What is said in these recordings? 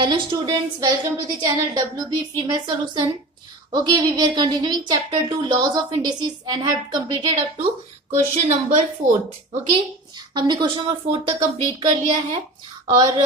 Hello students, welcome to the channel WB Free Math Solution. Okay, we were continuing chapter 2 laws of indices and have completed up to question number 4th. Okay, हमने question number 4 तक complete कर लिया है और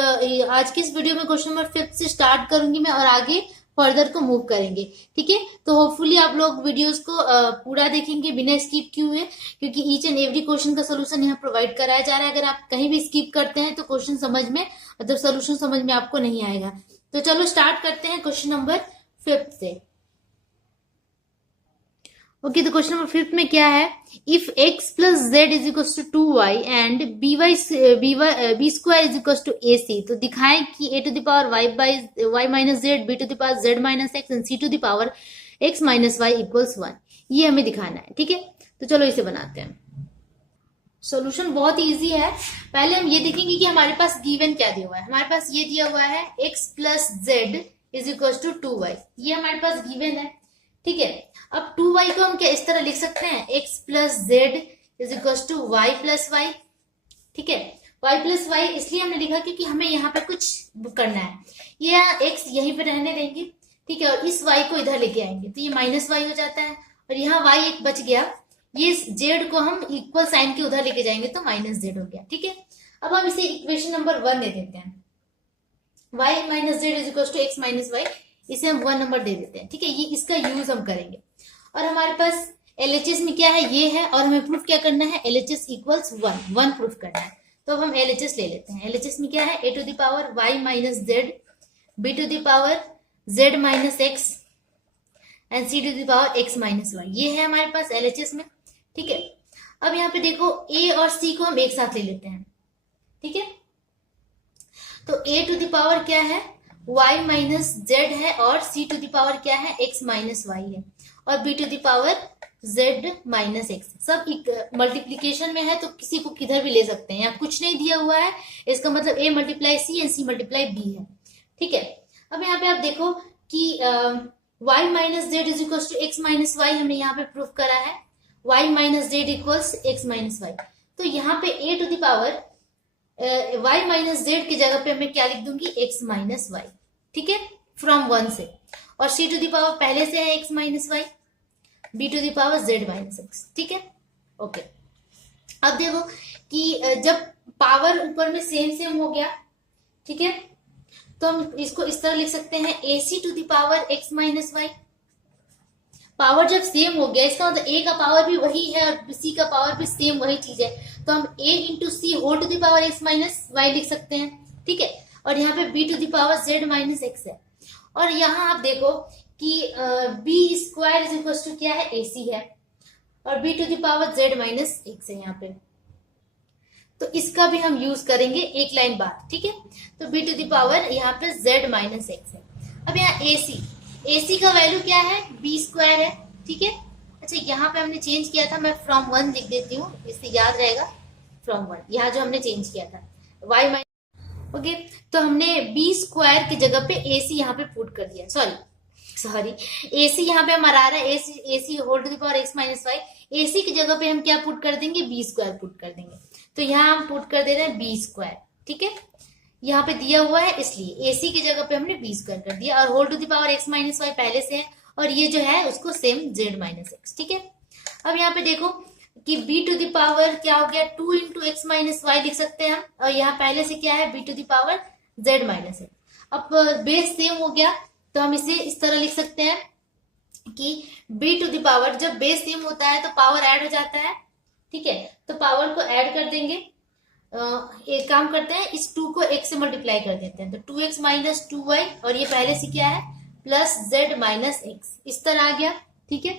आज की इस video में क्वेश्चन नंबर 5 से स्टार्ट करूंगी मैं और आगे फर्दर को मूव करेंगे. ठीक है, तो होपफुली आप लोग वीडियोस को पूरा देखेंगे बिना स्किप किए हुए, क्योंकि ईच एंड एवरी क्वेश्चन का सोल्यूशन यहाँ प्रोवाइड कराया जा रहा है. अगर आप कहीं भी स्किप करते हैं तो क्वेश्चन समझ में मतलब सोल्यूशन समझ में आपको नहीं आएगा. तो चलो स्टार्ट करते हैं क्वेश्चन नंबर 5 से. ओके, तो क्वेश्चन नंबर 5 में क्या है, if x plus Z is equal to 2y and B square is equal to AC, तो दिखाएं कि a to the power y minus Z, b to the power z minus X and c to the power x minus Y equals 1. ये हमें दिखाना है. ठीक है, तो चलो इसे बनाते हैं. सॉल्यूशन बहुत इजी है. पहले हम ये देखेंगे कि हमारे पास गिवन क्या दिया हुआ है. हमारे पास ये दिया हुआ है x plus Z is equal to 2y. ये हमारे पास गिवन है. ठीक है, अब 2y को हम क्या इस तरह लिख सकते हैं, x plus Z is equal to Y plus Y. ठीक है, y प्लस वाई इसलिए हमने लिखा क्योंकि हमें यहाँ पे कुछ करना है. ये x यहीं पे रहने देंगे. ठीक है, और इस y को इधर लेके आएंगे तो ये माइनस वाई हो जाता है और यहाँ y एक बच गया. ये z को हम इक्वल साइन के उधर लेके जाएंगे तो माइनस जेड हो गया. ठीक है, अब हम इसे इक्वेशन नंबर 1 दे देते हैं. y minus Z is equal to X minus Y, इसे हम 1 नंबर दे देते हैं. ठीक है, ये इसका यूज हम करेंगे. और हमारे पास LHS में क्या है, ये है और हमें प्रूफ क्या करना है, LHS इक्वल्स 1 प्रूफ करना है. तो अब हम LHS ले लेते हैं. LHS में क्या है, a to the power y minus Z, b to the power z minus X and c to the power x minus Y. ये है हमारे पास LHS में. ठीक है, अब यहाँ पे देखो a और c को हम एक साथ ले लेते हैं. ठीक है, तो a टू द पावर क्या है, y माइनस जेड है और c टू द पावर क्या है, x माइनस वाई है और b to the power z minus X. सब मल्टीप्लीकेशन में है तो किसी को किधर भी ले सकते हैं. यहाँ कुछ नहीं दिया हुआ है, इसका मतलब a multiply c and c multiply b है. ठीक है, अब यहाँ पे आप देखो कि y minus Z is equal to X minus Y हमने यहाँ पे प्रूफ करा है. y minus Z equals X minus Y. तो यहाँ पे a to the power y minus Z की जगह पे मैं क्या लिख दूंगी, x माइनस वाई. ठीक है, फ्रॉम 1 से. और c टू द पावर पहले से है x minus Y, b to the power z minus X. ठीक है, ओके. अब देखो कि जब पावर ऊपर में सेम सेम हो गया, ठीक है, तो हम इसको इस तरह लिख सकते हैं ac to the power x minus Y. Power जब सेम हो गया इसका मतलब a का पावर भी वही है और c का पावर भी सेम वही चीज है, तो हम a into C whole to the power x minus Y लिख सकते हैं. ठीक है, और यहाँ पे b to the power z minus X है. और यहाँ आप देखो कि b square is equal to क्या है, ac है और b to the power z minus X है यहाँ पे. तो इसका भी हम यूज करेंगे एक लाइन बाद. ठीक है, तो b टू द पावर यहाँ पे z माइनस एक्स है. अब यहाँ ac का वैल्यू क्या है, b स्क्वायर है. ठीक है, अच्छा यहाँ पे हमने चेंज किया था, मैं फ्रॉम 1 लिख देती हूँ, इससे याद रहेगा. फ्रॉम 1 यहाँ जो हमने चेंज किया था y माइनस. ओके, तो हमने b स्क्वायर की जगह पे ac यहाँ पे पुट कर दिया. सॉरी ac यहाँ पे हमारा आ रहा है ac whole to the power x minus Y. ac की जगह पे हम क्या पुट कर देंगे, b स्क्वायर पुट कर देंगे. तो यहाँ हम पुट कर दे रहे हैं b स्क्वायर. ठीक है, यहाँ पे दिया हुआ है इसलिए ac की जगह पे हमने b स्क्वायर कर दिया और whole to the power x minus Y पहले से है और ये जो है उसको सेम z माइनस एक्स. ठीक है, अब यहाँ पे देखो कि b टू द पावर क्या हो गया, 2 इंटू एक्स माइनस वाई लिख सकते हैं हम और यहाँ पहले से क्या है, b to the power z minus X. अब बेस सेम हो गया तो हम इसे इस तरह लिख सकते हैं कि b टू द पावर, जब बेस सेम होता है तो पावर ऐड हो जाता है. ठीक है, तो पावर को ऐड कर देंगे. एक काम करते हैं, इस 2 को x से मल्टीप्लाई कर देते हैं तो 2x माइनस 2y और ये पहले से क्या है प्लस z माइनस एक्स. इस तरह आ गया. ठीक है,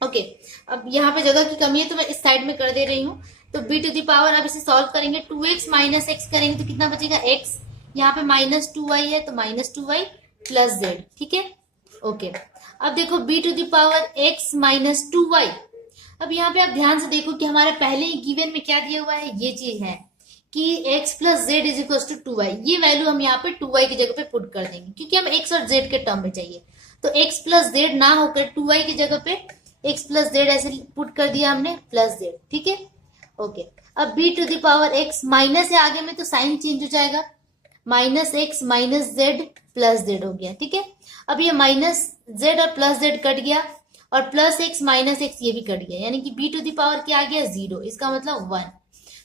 ओके. अब यहाँ पे जगह की कमी है तो मैं इस साइड में कर दे रही हूँ. तो b टू द पावर अब इसे सॉल्व करेंगे, 2x माइनस एक्स करेंगे तो कितना बचेगा, x. यहाँ पे माइनस 2y है तो माइनस 2y प्लस z. ठीक है, ओके. अब देखो b to the power x minus 2y. अब यहाँ पे आप ध्यान से देखो कि हमारे पहले ही गिवन में क्या दिया हुआ है, ये चीज है कि x plus Z is equal to 2y. ये वैल्यू हम यहाँ पे 2y की जगह पे पुट कर देंगे क्योंकि हम x और z के टर्म में चाहिए. तो x प्लस जेड ना होकर 2y की जगह पे x प्लस जेड ऐसे पुट कर दिया हमने प्लस जेड. ठीक है, ओके. अब b to the power x minus है आगे में तो साइन चेंज हो जाएगा minus X minus Z plus Z हो गया, ठीक है। अब ये माइनस जेड और प्लस जेड कट गया और प्लस एक्स माइनस एक्स ये भी कट गया, यानी कि बी टू द पावर क्या आ गया 0, इसका मतलब 1।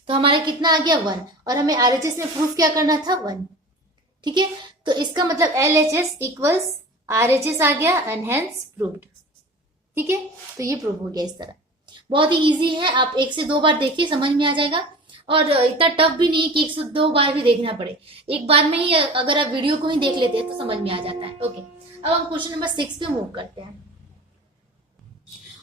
तो हमारा कितना आ गया 1, और हमें आरएचएस में प्रूफ क्या करना था 1, ठीक है। तो इसका मतलब एलएचएस इक्वल्स आरएचएस आ गया एंड हेंस प्रूव्ड, ठीक है। तो ये प्रूफ हो गया इस तरह, बहुत ही इजी है, आप 1 से 2 बार देखिए समझ में आ जाएगा, और इतना टफ भी नहीं कि 1 से 2 बार भी देखना पड़े, एक बार में ही अगर आप वीडियो को ही देख लेते हैं तो समझ में आ जाता है। ओके, अब हम क्वेश्चन नंबर 6 पे मूव करते हैं।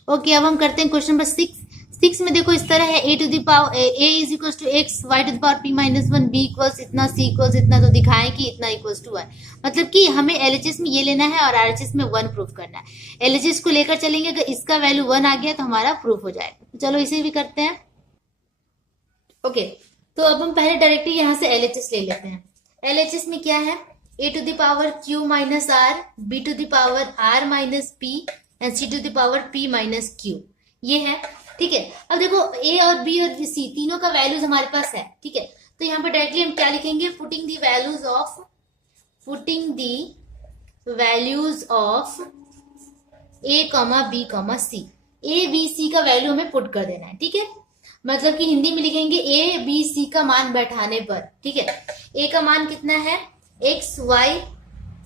ओके, अब हम करते हैं क्वेश्चन नंबर 6 में देखो इस तरह है, a to the power a is equal to x, y to the power p minus 1, b equals इतना, c इक्वल्स इतना, तो दिखाएं कि इतना इक्वल्स टू 1। मतलब कि हमें एलएचएस में ये लेना है और आरएचएस में 1 प्रूफ करना है। एलएचएस को लेकर चलेंगे, अगर इसका वैल्यू 1 आ गया तो हमारा प्रूफ हो जाएगा। चलो इसे भी करते हैं। ओके, तो अब हम पहले डायरेक्टली यहाँ से एलएचएस ले लेते हैं। एलएचएस में क्या है, a to the power q minus r, b to the power r minus p and c to the power p minus q, ये है, ठीक है। अब देखो a और b और c तीनों का वैल्यूज हमारे पास है, ठीक है। तो यहाँ पे डायरेक्टली हम क्या लिखेंगे, putting the values of a comma b comma c, a b c का वैल्यू हमें पुट कर देना है, ठीक है। मतलब कि हिंदी में लिखेंगे a b c का मान बैठाने पर, ठीक है। a का मान कितना है, x y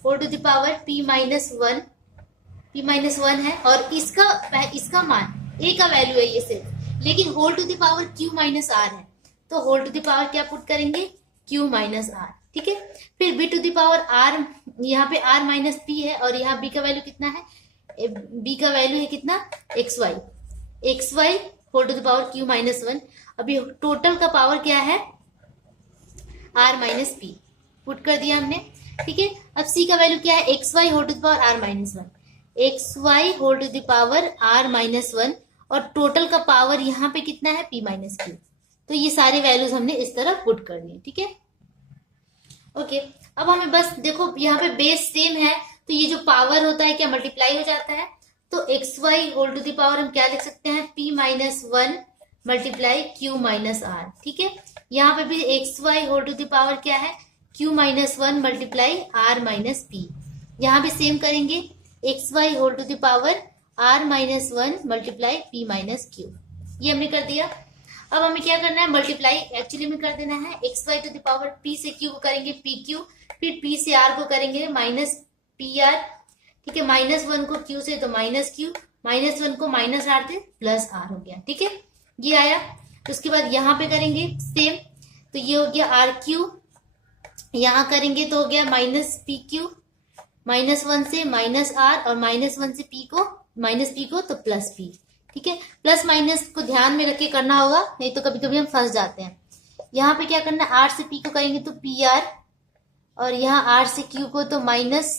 whole to the power p minus 1 है, और इसका मान a का वैल्यू है ये सिर्फ, लेकिन whole to the power q minus r है, तो होल टू द पावर क्या पुट करेंगे, q माइनस r, ठीक है। फिर b to the power r, यहाँ पे r माइनस p है, और यहाँ b का वैल्यू कितना है, b का वैल्यू है कितना, xy whole to the power q minus 1। अभी टोटल का पावर क्या है, r माइनस p पुट कर दिया हमने, ठीक है। अब c का वैल्यू क्या है, xy whole to the power r minus 1, xy whole to the power r minus 1, और टोटल का पावर यहाँ पे कितना है, p माइनस q। तो ये सारे वैल्यूज हमने इस तरह पुट कर दिए, ठीक है। ओके, अब हमें बस देखो यहाँ पे बेस सेम है, तो ये जो पावर होता है क्या मल्टीप्लाई हो जाता है, तो xy whole to the power हम क्या लिख सकते हैं, p minus 1 multiply q minus r, ठीक है। यहाँ पे भी xy whole to the power क्या है, q minus 1 multiply r minus p, यहाँ भी सेम करेंगे, xy whole to the power r minus 1 multiply p minus q, ये हमने कर दिया। अब हमें क्या करना है, मल्टीप्लाई एक्चुअली में कर देना है, xy to the power p से q को करेंगे pq, फिर p से r को करेंगे माइनस pr, ठीक है। माइनस 1 को q से तो माइनस q, माइनस 1 को माइनस r से प्लस r हो गया, ठीक है, ये आया। तो उसके बाद यहाँ पे करेंगे सेम, तो ये हो गया आर क्यू, यहाँ करेंगे तो हो गया माइनस पी क्यू, माइनस 1 से माइनस आर, और माइनस 1 से पी को माइनस पी को तो प्लस पी, ठीक है। प्लस माइनस को ध्यान में रख के करना होगा, नहीं तो कभी कभी हम फंस जाते हैं। यहाँ पे क्या करना है, आर से पी को करेंगे तो पी आर, और यहाँ आर से क्यू को तो माइनस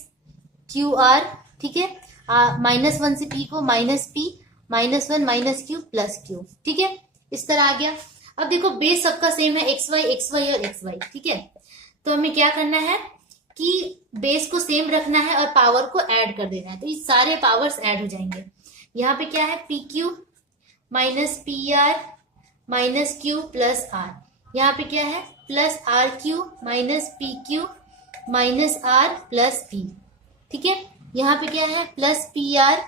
क्यू आर, ठीक है। माइनस 1 से पी को minus P, minus 1 minus q plus Q, ठीक है, इस तरह आ गया। अब देखो बेस सबका सेम है, एक्स वाई और एक्स वाई, ठीक है। तो हमें क्या करना है कि बेस को सेम रखना है और पावर को ऐड कर देना है, तो ये सारे पावर्स ऐड हो जाएंगे। यहाँ पे क्या है, p q minus p r minus q plus r, यहाँ पे क्या है plus r q minus p q minus r plus p, ठीक है। यहाँ पे क्या है plus p r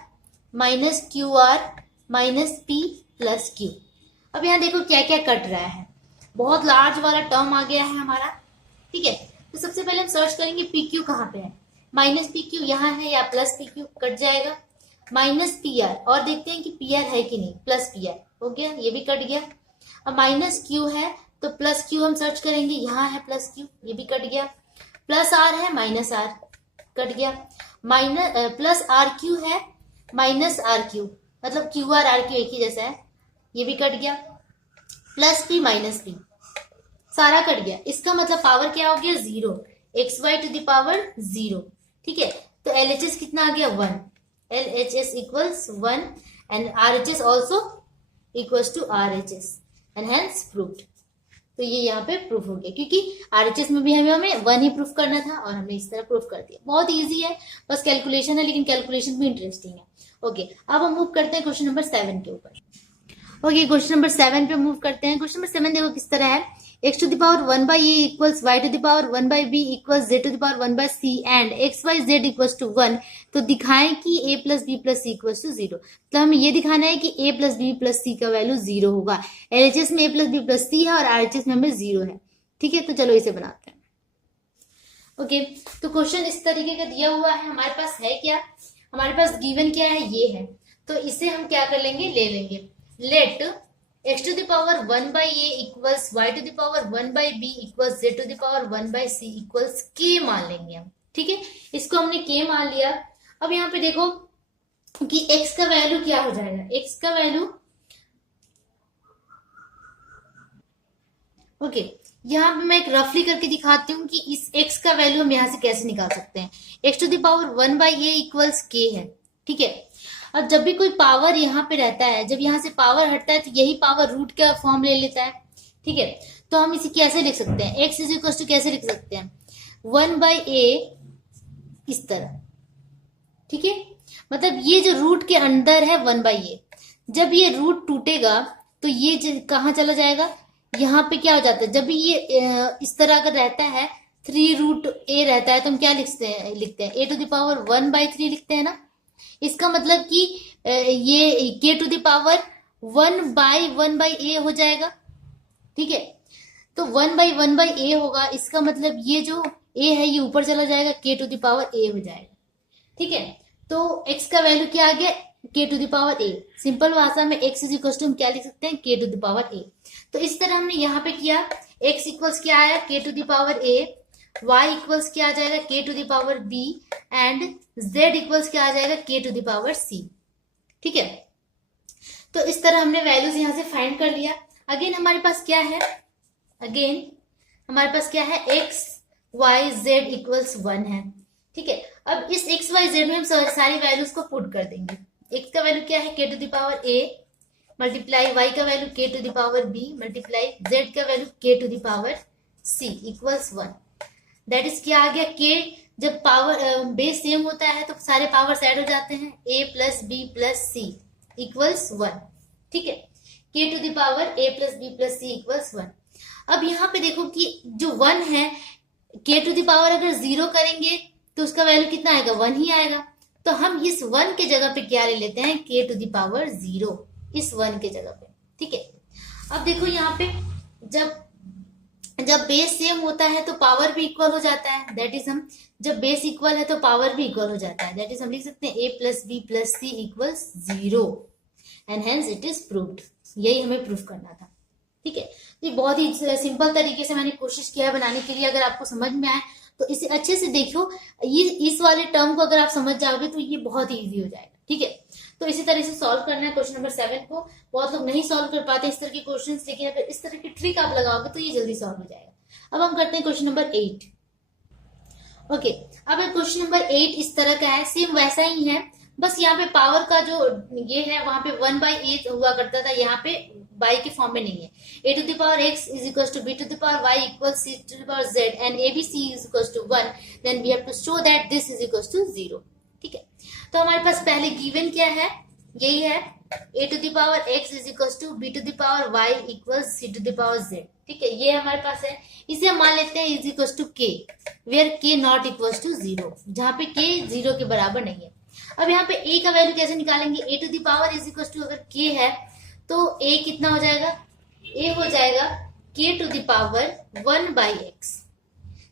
minus q r minus p plus q. अब यहाँ देखो क्या क्या कट रहा है, बहुत लार्ज वाला टर्म आ गया है हमारा, ठीक है। तो सबसे पहले हम सर्च करेंगे पी क्यू कहाँ पे है, माइनस पी क्यू यहाँ है या प्लस पी क्यू, कट जाएगा। माइनस पी आर, और देखते हैं कि पी आर है कि नहीं, प्लस पी आर हो गया, ये भी कट गया। अब माइनस क्यू है तो प्लस क्यू हम सर्च करेंगे, यहाँ है प्लस क्यू, ये भी कट गया। प्लस आर है, माइनस आर कट गया। माइनस प्लस आर क्यू है, माइनस आर क्यू, मतलब क्यू आर क्यू एक ही जैसा है, ये भी कट गया। प्लस पी माइनस पी, सारा कट गया। इसका मतलब पावर क्या हो गया, 0, x y to the power 0, ठीक है। तो LHS कितना आ गया, 1, LHS equals 1 and RHS also equals to RHS and hence proved. तो ये यहाँ पे प्रूफ हो गया, क्योंकि RHS में भी हमें 1 ही प्रूफ करना था और हमने इस तरह प्रूफ कर दिया। बहुत इजी है, बस कैलकुलेशन है, लेकिन कैलकुलेशन भी इंटरेस्टिंग है। ओके, अब हम मूव करते हैं क्वेश्चन नंबर 7 के ऊपर। ओके, क्वेश्चन नंबर 7 पे मूव करते हैं। क्वेश्चन नंबर 7 देखो किस तरह है, x to the power 1 by a equals y to the power 1 by b equals z to the power 1 by c and x by z equals to 1, तो दिखाएं कि a plus b plus c equals to 0। तो हमें ये दिखाना है कि a plus b plus c का वैल्यू 0 होगा। LHS में a plus b plus c है और RHS में हमें 0 है। ठीक है, तो चलो इसे बनाते हैं। ओके, तो क्वेश्चन इस तरीके का दिया हुआ है, हमारे पास है क्या, हमारे पास गिवन क्या है, ये है। तो इसे हम क्या कर लेंगे, ले लेंगे। Let x to the power 1 by a equals y to the power 1 by b equals z to the power 1 by c equals k मान लेंगे हम। ठीक है, इसको हमने k मान लिया। अब यहाँ पे देखो कि x का वैल्यू क्या हो जाएगा, x का वैल्यू ओके यहाँ पे मैं एक रफली करके दिखाती हूँ कि इस x का वैल्यू हम यहाँ से कैसे निकाल सकते हैं। x to the power 1 by a equals k है। ठीक है, और जब भी कोई पावर यहाँ पे रहता है, जब यहाँ से पावर हटता है तो यही पावर रूट का फॉर्म ले लेता है। ठीक है, तो हम इसे कैसे लिख सकते हैं, x इज इक्वल टू कैसे लिख सकते हैं, 1 by a इस तरह। ठीक है, मतलब ये जो रूट के अंदर है 1 by a, जब ये रूट टूटेगा तो ये कहाँ चला जाएगा, यहाँ पे क्या हो जाता है, जब भी ये इस तरह अगर रहता है 3 रूट a रहता है तो हम क्या लिखते हैं a to the power 1 by 3 लिखते हैं ना। इसका मतलब कि ये k to the power 1 by a हो जाएगा। ठीक है, तो 1 by a होगा, इसका मतलब ये जो a है ये ऊपर चला जाएगा, k to the power a हो जाएगा। ठीक है, तो x का वैल्यू क्या आ गया, k to the power a। Simple भाषा में x इज इक्वल टू हम क्या लिख सकते हैं, k to the power a। तो इस तरह हमने यहाँ पे किया, x इक्वल्स क्या आया, k to the power a, y equals क्या आ जाएगा, k to the power b and z equals क्या आ जाएगा, k to the power c। ठीक है, तो इस तरह हमने वैल्यूज यहाँ से फाइंड कर लिया। अगेन हमारे पास क्या है, x y z इक्वल्स 1 है। ठीक है, अब इस x y z में हम सारी वैल्यूज को पुट कर देंगे। x का वैल्यू क्या है, k to the power a multiply y का value k to the power b multiply z का value k to the power c equals 1। That is क्या आ गया, k जब पावर बेस सेम होता है तो सारे पावर्स ऐड हो जाते हैं, a plus b plus c equals 1। ठीक है, k to the power a plus b plus c equals 1। अब यहाँ पे देखो कि जो 1 है, k टू द पावर अगर 0 करेंगे तो उसका वैल्यू कितना आएगा, 1 ही आएगा। तो हम इस 1 के जगह पे क्या ले लेते हैं, k टू द पावर 0 इस 1 के जगह पे। ठीक है, अब देखो यहाँ पे जब बेस सेम होता है तो पावर भी इक्वल हो जाता है। दैट इज हम जब बेस इक्वल है तो पावर भी इक्वल हो जाता है। दैट इज हम लिख सकते हैं a plus b plus c equals 0 and hence it is proved. यही हमें प्रूफ करना था। ठीक है, ये बहुत ही सिंपल तरीके से मैंने कोशिश किया है बनाने के लिए। अगर आपको समझ में आए तो इसे अच्छे से देखो, ये इस वाले टर्म को अगर आप समझ जाओगे तो ये बहुत ही ईजी हो जाएगा। ठीक है, तो इसी तरह से सॉल्व करना है क्वेश्चन नंबर 7 को। बहुत लोग नहीं सॉल्व कर पाते इस तरह के क्वेश्चंस, लेकिन अगर इस तरह की ट्रिक आप लगाओगे तो ये जल्दी सॉल्व हो जाएगा। अब हम करते हैं क्वेश्चन नंबर 8। ओके, अब क्वेश्चन नंबर 8 इस तरह का है, सेम वैसा ही है, बस यहाँ पे पावर का जो ये है वहां पे 1 by 8 हुआ करता था, यहाँ पे y के फॉर्म में नहीं है। a to the power x is equal to b to the power y equal c to the power z and abc is equal to 1, then we have to show that this is equal to 0। ठीक है, तो हमारे पास पहले given क्या है, यही है a to the power x is equal to b to the power y equal c to the power z। ठीक है, ये हमारे पास है। इसे हम मान लेते हैं is equal to k, where k not equal to 0, जहां पे k 0 के बराबर नहीं है। अब यहाँ पे a का वैल्यू कैसे निकालेंगे, a to the power is equal to अगर k है तो a कितना हो जाएगा, a हो जाएगा k to the power 1 by x।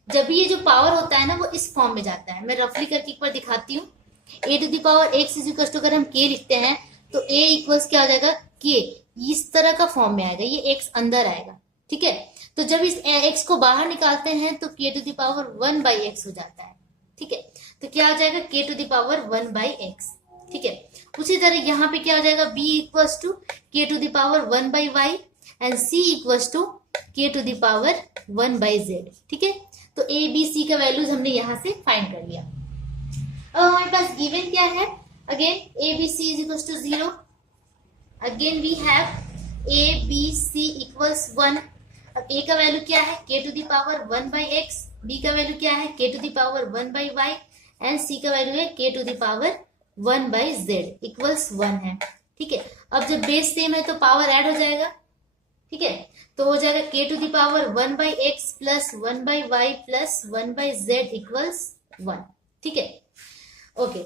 जब ये जो पावर होता है ना वो इस फॉर्म में जाता है, मैं रफली करके एक बार दिखाती हूँ। a to the power x is equal to अगर हम k लिखते हैं तो a इक्वल्स क्या हो जाएगा, k इस तरह का फॉर्म में आएगा, ये x अंदर आएगा। ठीक है, तो जब इस x को बाहर निकालते हैं तो k to the power 1 by x हो जाता है। ठीक है, तो क्या हो जाएगा, k to the power 1 by x। ठीक है, उसी तरह यहाँ पे क्या हो जाएगा, b equals to k to the power 1 by y and c equals to k to the power 1 by z। ठीक है, तो a b c का वैल्यूज हमने यहाँ से फाइंड कर लिया। अब हमारे पास गिवन क्या है, again a b c is equals to 0, again we have a b c equals 1। अब a का वैल्यू क्या है, k to the power 1 by x, b का वैल्यू क्या है, k to the power 1 by y and c का value है k to the power 1 by z equals 1 है। ठीक है, अब जब बेस सेम है तो पावर ऐड हो जाएगा। ठीक है, तो हो जाएगा k to the power 1/x plus 1/y plus 1/z equals 1। ठीक है, ओके।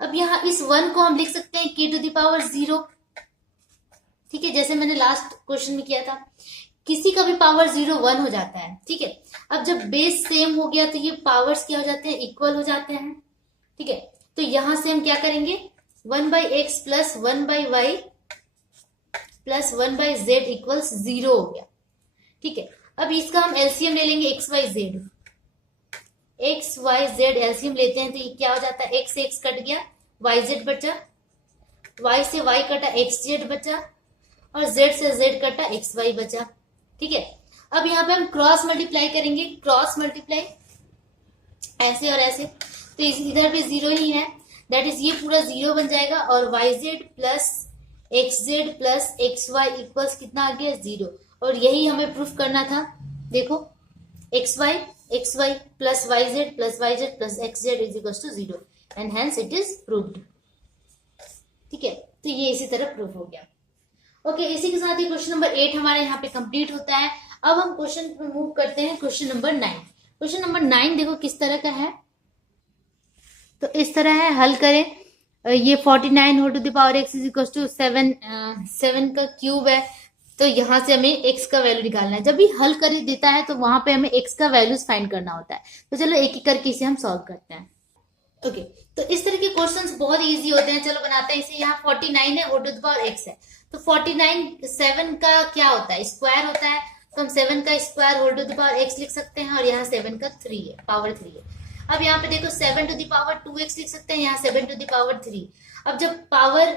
अब यहाँ इस 1 को हम लिख सकते हैं k टू द पावर 0। ठीक है, जैसे मैंने लास्ट क्वेश्चन में किया था, किसी का भी पावर 0 1 हो जाता है। ठीक है, अब जब बेस सेम हो गया तो ये पावर्स क्या हो जाते हैं, इक्वल हो जाते हैं। ठीक है, तो यहां से हम क्या करेंगे, 1/x plus 1/y plus 1/z equals 0 हो गया। ठीक है, अब इसका हम एलसीएम ले लेंगे, एक्स वाई जेड एलसीएम लेते हैं तो ये क्या हो जाता है, एक्स से एक्स कट गया, वाई जेड बचा, वाई से वाई कटा, एक्स जेड बचा, और जेड से जेड कटा, एक्स वाई बचा। ठीक है, अब यहाँ पे हम क्रॉस मल्टीप्लाई करेंगे, क्रॉस मल्टीप्लाई ऐसे और ऐसे, तो इधर भी 0 ही है, दैट इज ये पूरा 0 बन जाएगा, और y z plus x z plus x y equals कितना आ गया, 0। और यही हमें प्रूफ करना था। देखो, x y plus y z plus x z is equal to 0 and hence it is proved. ठीक है, तो ये इसी तरह प्रूफ हो गया। ओके, इसी के साथ ही क्वेश्चन नंबर 8 हमारे यहाँ पे कंप्लीट होता है। अब हम क्वेश्चन पे मूव करते हैं, क्वेश्चन नंबर 9। क्वेश्चन नंबर 9 देखो किस तरह का है, तो इस तरह है, हल करें। ये 49 हो to the power x is equal to 7 का क्यूब है, तो यहां से हमें x का वैल्यू निकालना है। जब भी हल कर देता है तो वहां पे हमें x का वैल्यूज फाइंड करना होता है। तो चलो एक एक करके इसे हम सॉल्व करते हैं। ओके, तो इस तरह के क्वेश्चंस बहुत इजी होते हैं। चलो बनाते हैं इसे। यहाँ 49 है, हो टू द पावर x है, तो 49 7 का क्या होता है, स्क्वायर होता है, तो हम 7 का square whole to the power x लिख सकते हैं, और यहाँ 7 का 3 है, पावर 3 है। अब यहाँ पे देखो 7 टू द पावर 2x लिख सकते हैं, यहाँ 7 टू द पावर 3। अब जब पावर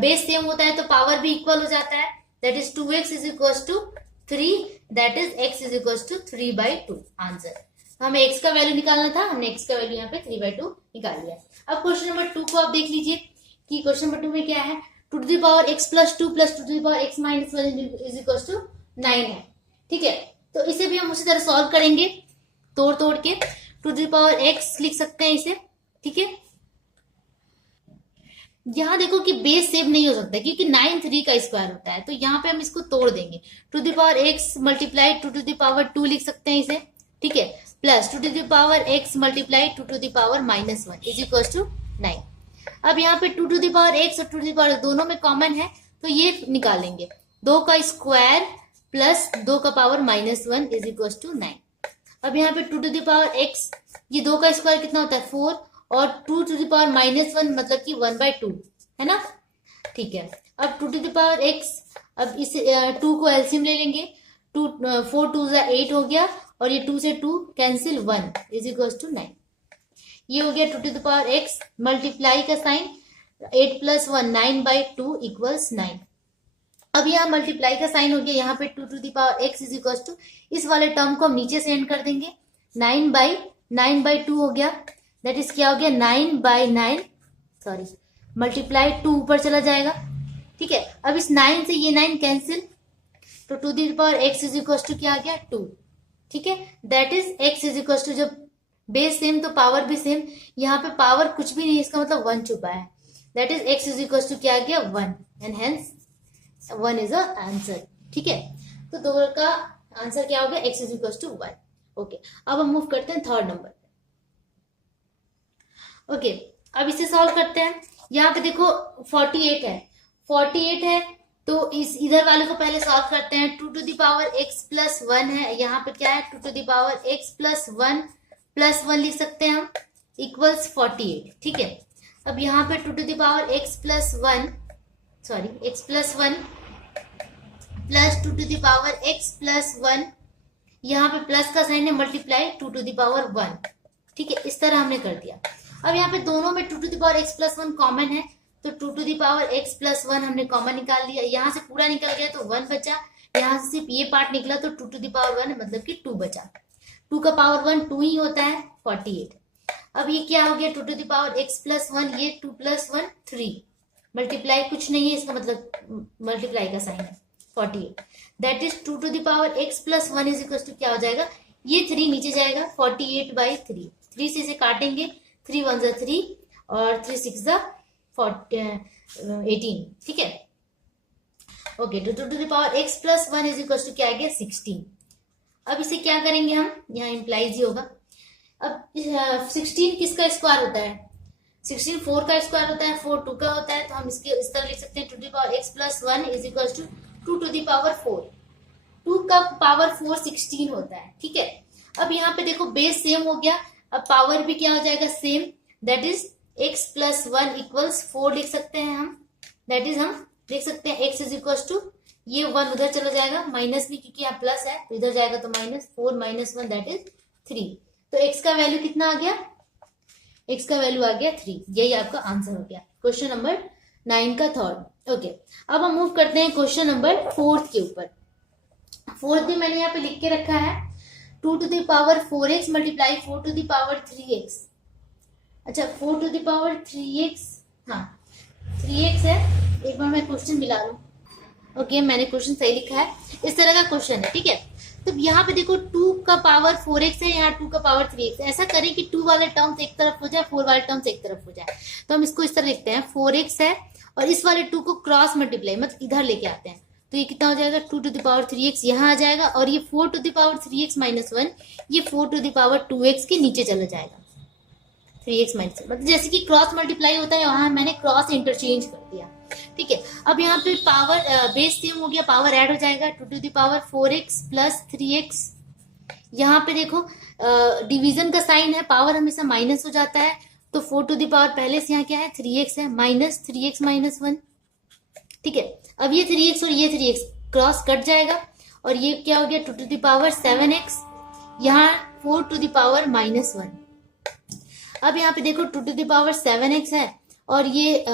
बेस सेम होता है तो पावर भी इक्वल हो जाता है, that is 2x is equals to 3, that is x is equals to 3/2 answer. हमें x का वैल्यू निकालना था, हमने x का वैल्यू यहाँ पे 3/2 निकाल लिया। अब क्वेश्चन नंबर 2 को आप देख लीजिए कि क्वेश्चन नंबर 2 में क्या है, 2 to the power x plus 2 plus 2 to the power x minus 1 is equal to 9 है। ठीक है, तो इसे भी हम उसी तरह सॉल्व करेंगे, तोड़ तोड़ के 2 टू द पावर x लिख सकते हैं इसे। ठीक है, यहाँ देखो कि बेस सेम नहीं हो सकता क्योंकि 9 3 का स्क्वायर होता है, तो यहाँ पे हम इसको तोड़ देंगे। 2 to the power x multiply 2 to the power 2 लिख सकते हैं इसे। ठीक है, plus 2 to the power x multiply 2 to the power -1 is equal to 9। अब यहाँ पे 2 टू द पावर x और 2 टू द पावर दोनों में कॉमन है, तो ये निकालेंगे, 2 का स्क्वायर प्लस 2 का पावर -1 इज इक्वल टू 9। अब यहाँ पे 2 टू द पावर x, ये 2 का स्क्वायर कितना होता है 4, और 2 टू द पावर -1 मतलब कि 1/2 है ना। ठीक है, अब 2 टू द पावर x, अब इस 2 को एलसीएम ले लेंगे, 4 2 8 हो गया, और ये 2 से 2 कैंसिल 1 इज इक्वल टू 9। ये हो गया 2 to the power x, multiply का साइन, 8 प्लस 1 9/2 इक्वल्स 9। अब यहाँ मल्टीप्लाई का साइन हो गया, यहाँ पे 2 to the power x is equal to, इस वाले टर्म को हम नीचे से एंड कर देंगे, 9/2 हो गया, दैट इज क्या हो गया 9/9, सॉरी मल्टीप्लाई 2 ऊपर चला जाएगा। ठीक है, अब इस 9 से ये 9 कैंसिल, तो 2 to the power x is equal to क्या आ गया 2। ठीक है, that is x is equal to, जब बेस सेम तो पावर भी सेम, यहाँ पे पावर कुछ भी नहीं, इसका मतलब 1 छुपा है, that is x is equal to क्या आ गया 1 and hence 1 is a answer. ठीक है, तो दो का आंसर क्या हो गया, x is equal to 1। Okay, अब हम मूव करते हैं थर्ड नंबर। ओके, अब इसे सॉल्व करते हैं। यहाँ पे देखो 48 है, तो इस इधर वाले को पहले सॉल्व करते हैं। 2 to the power x plus 1 है, यहाँ पे क्या है 2 to the power x plus 1 लिख सकते हैं हम, इक्वल्स 48। ठीक है, अब यहाँ पे 2 to the power x plus 1 plus 2 to the power x plus 1, यहाँ पे प्लस का साइन है, मल्टीप्लाई 2 टू द पावर 1। ठीक है, इस तरह हमने कर दिया। अब यहाँ पे दोनों में 2 to the power x plus 1 common है, तो 2 to the power x plus 1 हमने कॉमन निकाल लिया, यहाँ से पूरा निकल गया तो 1 बचा, यहाँ से सिर्फ ये पार्ट निकला तो 2 टू द पावर 1 मतलब कि 2 बचा। 2 का पावर 1 2 ही होता है, 48। अब ये क्या हो गया 2 to the power x plus 1, ये 2 प्लस 1 3, मल्टीप्लाई कुछ नहीं है, इसका मतलब मल्टीप्लाई का साइन है 48, that is 2 to the power x plus 1 is equal to क्या हो जाएगा, ये 3 नीचे जाएगा, 48/3, 3 से इसे काटेंगे, 3 1 3 और 3 6 18। ठीक है, ओके, तो 2 to the power x plus 1 is equal to क्या आ गया 16। अब इसे क्या करेंगे हम, यहाँ इम्प्लाइज ही होगा। अब 16 किसका स्क्वायर होता है, 16 4 का स्क्वायर होता है, 4 2 का होता है, तो हम इसके इस तरह लिख सकते हैं 2 to the power x plus 1 is equal to 2 to the power 4। 2 का पावर 4 16 होता है, ठीक है। अब यहाँ पे देखो बेस सेम हो गया, अब पावर भी क्या हो जाएगा same, that is x plus 1 equals 4 लिख सकते हैं हम। दैट इज हम लिख सकते हैं x इज इक्वल टू, ये 1 उधर चला जाएगा, माइनस भी क्योंकि यहाँ प्लस है तो इधर जाएगा, तो माइनस 4 माइनस 1 दैट इज 3। तो x का वैल्यू कितना आ गया, x का वैल्यू आ गया 3। यही आपका आंसर हो गया क्वेश्चन नंबर 9 का थर्ड। ओके, अब हम मूव करते हैं क्वेश्चन नंबर 4 के ऊपर। 4 भी मैंने यहाँ पे लिख के रखा है 2 to the power 4x multiply 4 to the power 3x। अच्छा 4 टू द पावर 3x, हाँ 3x है, एक बार मैं क्वेश्चन मिला लूं। ओके, मैंने क्वेश्चन सही लिखा है, इस तरह का क्वेश्चन है, ठीक है। तो यहाँ पे देखो 2 का पावर 4x है, यहाँ 2 का पावर 3x है। ऐसा करें कि 2 वाले टर्म्स एक तरफ हो जाए, 4 वाले टर्म्स एक तरफ हो जाए। तो हम इसको इस तरह लिखते हैं 4x है और इस वाले 2 को क्रॉस मल्टीप्लाई मतलब इधर लेके आते हैं, तो ये कितना हो जाएगा 2 टू द पावर 3x यहाँ आ जाएगा, और ये 4 to the power 3x minus 1 ये 4 टू द पावर 2x के नीचे चला जाएगा, 3x माइनस, मतलब जैसे कि क्रॉस मल्टीप्लाई होता है वहां मैंने क्रॉस इंटरचेंज कर दिया, ठीक है। अब यहाँ पे पावर बेस सेम हो गया, पावर ऐड हो जाएगा 2 to the power 4x plus 3x। यहाँ पे देखो डिवीजन का साइन है, पावर हमेशा माइनस हो जाता है, तो 4 टू द पावर पहले से यहाँ क्या है 3x है, माइनस 3x माइनस 1, ठीक है। अब ये 3x और ये 3x क्रॉस कट जाएगा, और ये क्या हो गया 2 टू द पावर 7x, यहाँ 4 टू द पावर माइनस 1। अब यहाँ पे देखो 2 टू द पावर 7x है, और ये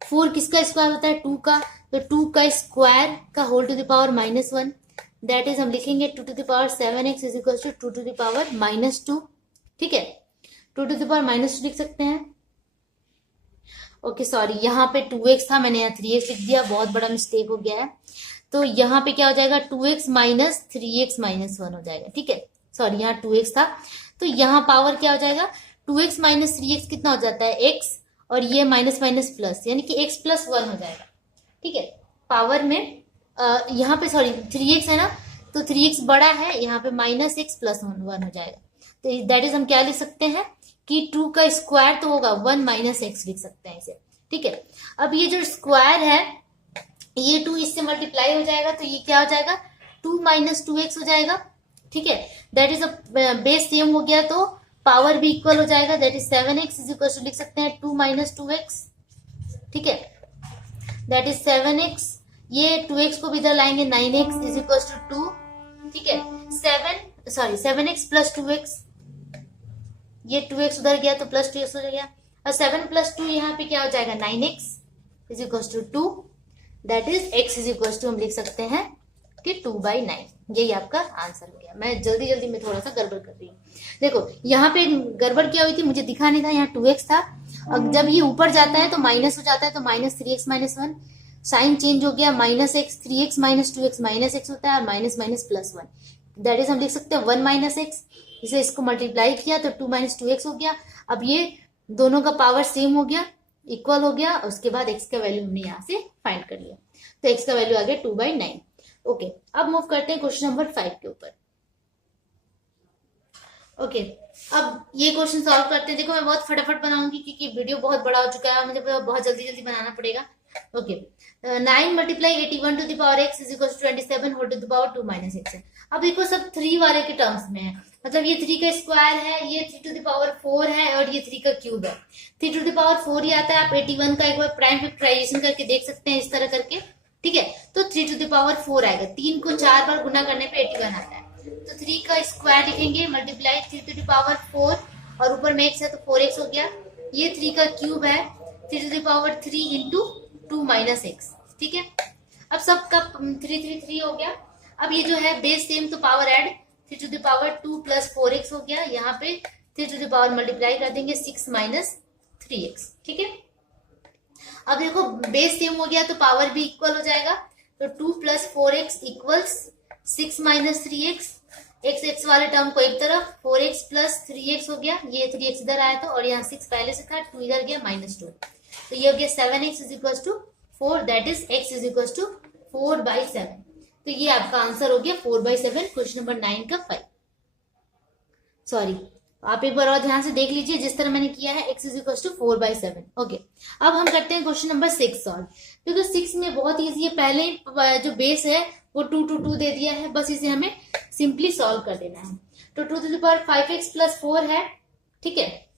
4 किसका स्क्वायर होता है 2 का, तो 2 का स्क्वायर का whole to the power minus 1, that is हम लिखेंगे 2 to the power 7x is equal to 2 to the power minus 2, ठीक है। 2 टू द पावर माइनस 2 लिख सकते हैं। ओके सॉरी, यहाँ पे 2x था, मैंने यहाँ 3x लिख दिया, बहुत बड़ा मिस्टेक हो गया है। तो यहाँ पे क्या हो जाएगा 2x माइनस 3x माइनस 1 हो जाएगा, ठीक है। सॉरी, यहाँ 2x था, तो यहाँ पावर क्या हो जाएगा 2x माइनस 3x कितना हो जाता है x, और ये माइनस माइनस प्लस, यानी कि x प्लस 1 हो जाएगा, ठीक है। पावर में यहाँ पे सॉरी 3x है ना, तो 3x बड़ा है, यहाँ पे माइनस x प्लस 1 हो जाएगा। तो दैट इज हम क्या लिख सकते हैं कि 2 का स्क्वायर तो होगा 1 माइनस x लिख सकते हैं इसे, ठीक है। अब ये जो स्क्वायर है ये 2 इससे मल्टीप्लाई हो जाएगा, तो ये क्या हो जाएगा 2 माइनस 2x हो जाएगा, ठीक है। दैट इज बेस सेम हो गया तो पावर भी इक्वल हो जाएगा, that is 7x is equal to लिख सकते हैं 2 माइनस 2x, ठीक है। दैट इज 7x, ये 2x को भी इधर लाएंगे 9x इज इक्वल टू 2, ठीक है। 7x प्लस 2x, ये 2x उधर गया तो प्लस 2x हो गया, और 7 प्लस 2 यहाँ पे क्या हो जाएगा 9x is equal to 2, that is x is equal to हम लिख सकते हैं कि 2/9। यही आपका आंसर हो गया। मैं जल्दी जल्दी में थोड़ा सा गड़बड़ कर रही हूँ। देखो यहाँ पे गड़बड़ क्या हुई थी, मुझे दिखा नहीं था, यहाँ 2x था, अब जब ये ऊपर जाता है तो माइनस हो जाता है, तो minus 3x minus 1, sign change हो गया, minus x 3x minus 2x minus x होता है, और minus minus plus 1, that is हम लिख सकते हैं 1 माइनस x। इसे इसको मल्टीप्लाई किया तो 2 माइनस 2x हो गया। अब ये दोनों का पावर सेम हो गया, इक्वल हो गया, उसके बाद x का वैल्यू हमने यहाँ से फाइंड कर लिया, तो x का वैल्यू आ गया 2/9। ओके, अब मूव करते हैं क्वेश्चन नंबर 5 के ऊपर। ओके, अब ये क्वेश्चन सॉल्व करते हैं। देखो मैं बहुत फटाफट बनाऊंगी क्योंकि वीडियो बहुत बड़ा हो चुका है, मुझे बहुत जल्दी जल्दी बनाना पड़ेगा। Okay, 9 multiply 81 to the power x is equal to 27 whole to the power 2 minus x है। अब देखो सब 3 वाले के टर्म्स में है, मतलब ये 3 का स्क्वायर है, ये 3 टू द पावर 4 है, और ये 3 का क्यूब है। 3 टू द पावर 4 ही आता है, आप 81 का एक बार प्राइम फैक्टराइजेशन करके देख सकते हैं इस तरह करके, ठीक है। तो 3 टू द पावर 4 आएगा, 3 को 4 बार गुना करने पे 81 आता है, तो 3 का स्क्वायर लिखेंगे मल्टीप्लाई 3 टू द पावर 4, और ऊपर में x है तो 4x हो गया। ये 3 का क्यूब है 3 to the power 3 into 2 minus x, ठीक है। अब सबका 3 3 3 हो गया। अब ये जो है बेस सेम तो power add 3 to the power 2 plus 4x हो गया, यहाँ पे 3 टू द पावर मल्टीप्लाई कर देंगे 6 माइनस 3x, ठीक है। अब देखो बेस सेम हो गया तो पावर भी इक्वल हो जाएगा, तो 2 plus 4x equals 6 minus 3x, x वाले टर्म को एक तरफ, 4x प्लस 3x हो गया, ये 3x इधर आया तो, और यहाँ 6 पहले से था, 2 इधर गया माइनस 2, तो ये हो गया 7x is equal to 4, that is x is equal to 4/7। तो ये आपका आंसर हो गया 4/7, क्वेश्चन नंबर 9 का 5। सॉरी, आप एक बार और ध्यान से देख लीजिए जिस तरह मैंने किया है, x is equal to 4/7। Okay, अब हम करते हैं क्वेश्चन नंबर 6 सॉल्व। क्योंकि 6 में बहुत ईजी है, पहले जो बेस है वो 2 to 2 दे दिया है, बस इसे हमें सिंपली सॉल्व कर देना है। तो 2 to the power 5x plus 4 है, ठीक है,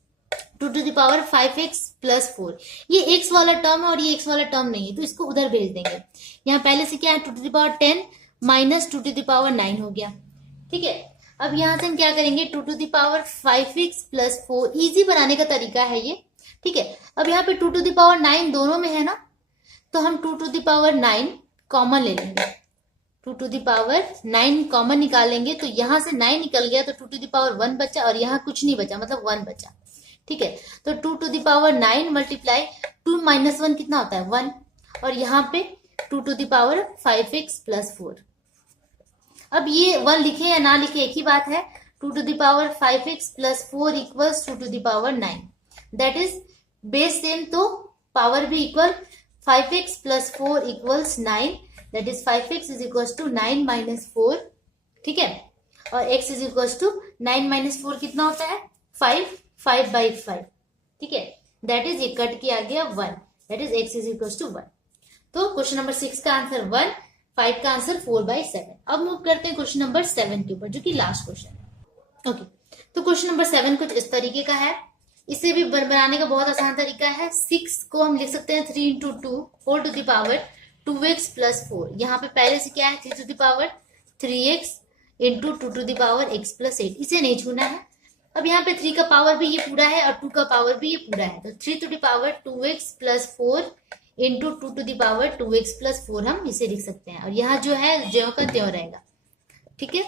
2 to the power 5x plus 4। ये x वाला टर्म है और ये x वाला टर्म नहीं है, तो इसको उधर भेज देंगे। यहाँ पहले से क्या है, 2 to the power 10 minus 2 to the power 9 हो गया, ठीक है। अब यहां से हम क्या करेंगे, 2 to the power 5x plus 4, easy बनाने का तरीका है ये, ठीक है। अब यहाँ पे 2 to the power 9 दोनों में है ना, तो हम 2 to the power 9 कॉमन ले लेंगे। 2 to the power 9 कॉमन निकालेंगे, तो यहां से 9 निकल गया, तो 2 to the power 1 बचा और यहाँ कुछ नहीं बचा, मतलब 1 बचा, ठीक है। तो 2 to the power 9 multiply 2 minus 1 कितना होता है, 1, और यहाँ पे 2 to the power 5x plus 4। अब ये 1 लिखे या ना लिखे एक ही बात है। 2 to the power 5x plus 4 equals 2 to the power 9, that is base same तो पावर भी equal, 5x plus 4 equals 9, that is 5x is equals to 9 minus 4, ठीक है। और x is equals to 9 minus 4 कितना होता है, 5/5, ठीक है। दैट इज ये कट किया गया 1, that is x is equals to 1। तो क्वेश्चन नंबर 6 का आंसर 1, 5 का आंसर 4/7। अब मूव करते हैं क्वेश्चन नंबर 7 के ऊपर, जो कि लास्ट क्वेश्चन है। ओके, तो क्वेश्चन नंबर 7 कुछ इस तरीके का है। इसे भी बनाने का बहुत आसान तरीका है। 6 को हम लिख सकते हैं 3 into 2 whole to the power 2x plus 4। यहाँ पे पहले से क्या है, 3 to the power 3x into 2 to the power x plus 8, इसे नहीं छूना है। अब यहाँ पे 3 का पावर भी ये पूरा है और 2 का पावर भी ये पूरा है, तो 3 to the power 2x plus 4 into 2 to the power 2x plus 4 हम इसे लिख सकते हैं, और यहाँ जो है ज्यों का त्यों रहेगा, ठीक है।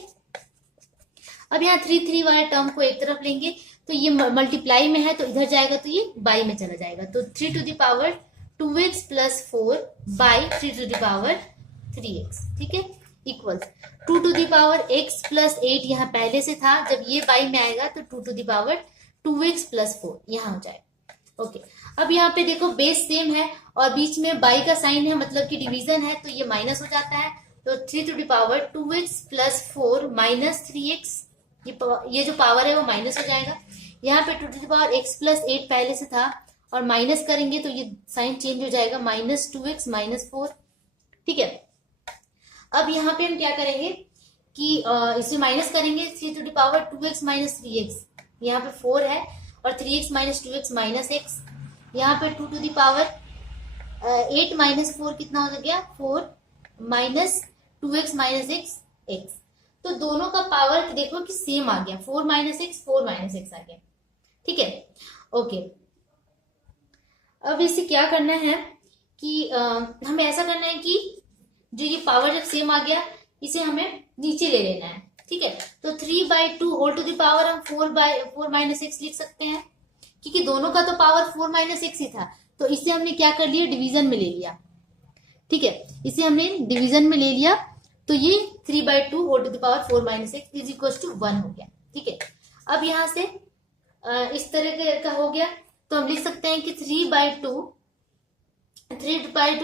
अब यहाँ 3 वाला टर्म को एक तरफ लेंगे, तो ये मल्टीप्लाई में है तो इधर जाएगा, तो ये बाई में चला जाएगा, तो 3 to the power 2x plus 4 by 3 to the power 3x, ठीक है, equals 2 to the power x plus 8 यहाँ पहले से था, जब ये बाई में आएगा तो 2 to the power 2x plus 4 यहाँ हो जाएगा। ओके, अब यहाँ पे देखो बेस सेम है और बीच में बाई का साइन है, मतलब कि डिवीजन है, तो ये माइनस हो जाता है, तो 3 to the power 2x plus 4 minus 3x, ये जो पावर है वो माइनस हो जाएगा। यहाँ पे 2 to the power x plus 8 पहले से था और माइनस करेंगे तो ये साइन चेंज हो जाएगा, माइनस 2x माइनस 4, ठीक है। अब यहाँ पे हम क्या करेंगे कि इसे माइनस करेंगे, 3 to the power 2x minus 3x, यहाँ पे 4 है और 3x minus 2x minus x, यहाँ पे 2 to the power 8 माइनस 4 कितना हो गया, 4 माइनस 2x माइनस x। तो दोनों का पावर देखो कि सेम आ गया, 4 माइनस x 4 माइनस x आ गया, ठीक है। ओके, अब इसे क्या करना है कि हमें ऐसा करना है कि जो ये पावर जब सेम आ गया इसे हमें नीचे ले लेना है, ठीक है। तो 3/2 होल टू द पावर हम 4 माइनस x लिख सकते हैं, क्योंकि दोनों का तो पावर 4 माइनस x ही था, तो इसे हमने क्या कर लिया, डिवीजन में ले लिया, ठीक है, इसे हमने डिवीजन में ले लिया, तो ये 3/2 whole to the power 4 minus x is equal to 1 हो गया, ठीक है। अब यहाँ से इस तरह का हो गया, तो हम लिख सकते हैं कि 3/2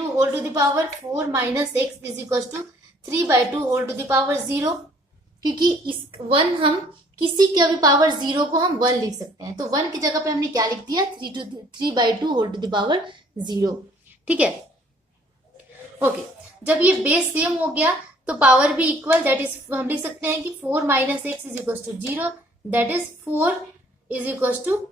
whole to the power 4 minus x is equal to 3/2 whole to the power 0, क्योंकि इस 1 हम किसी का भी पावर 0 को हम 1 लिख सकते हैं, तो 1 की जगह पे हमने क्या लिख दिया, 3/2 होल टू द पावर 0, ठीक है। ओके, जब ये बेस सेम हो गया तो पावर भी इक्वल, दैट इज हम लिख सकते हैं कि 4 minus x is equal to 0, that is 4 is equal to,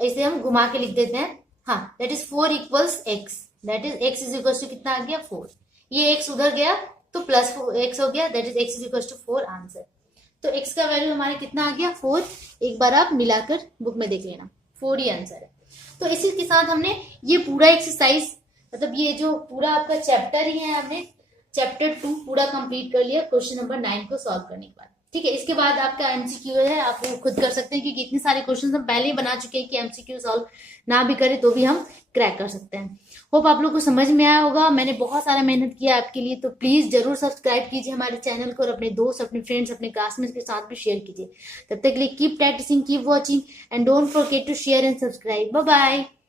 इसे हम घुमा के लिख देते हैं, हाँ, that is 4 equals x, that is x is equal to कितना आ गया, 4, ये x उधर गया तो प्लस x हो गया, that is x is equal to 4 answer. तो x का वैल्यू हमारे कितना आ गया, 4, एक बार आप मिलाकर बुक में देख लेना, 4 ही आंसर है। तो इसी के साथ हमने ये पूरा एक्सरसाइज, मतलब ये जो पूरा आपका चैप्टर ही है, हमने चैप्टर 2 पूरा कंप्लीट कर लिया क्वेश्चन नंबर 9 को सॉल्व करने के बाद, ठीक है। इसके बाद आपका एमसीक्यू है, आप वो खुद कर सकते हैं, क्योंकि इतने सारे क्वेश्चन हम पहले ही बना चुके हैं कि एमसीक्यू सॉल्व ना भी करें तो भी हम क्रैक कर सकते हैं। होप आप लोग को समझ में आया होगा, मैंने बहुत सारा मेहनत किया आपके लिए, तो प्लीज जरूर सब्सक्राइब कीजिए हमारे चैनल को और अपने दोस्त, अपने फ्रेंड्स, अपने क्लासमेट्स के साथ भी शेयर कीजिए। तब तक के लिए keep practising, keep watching and don't forget to share and subscribe. Bye bye.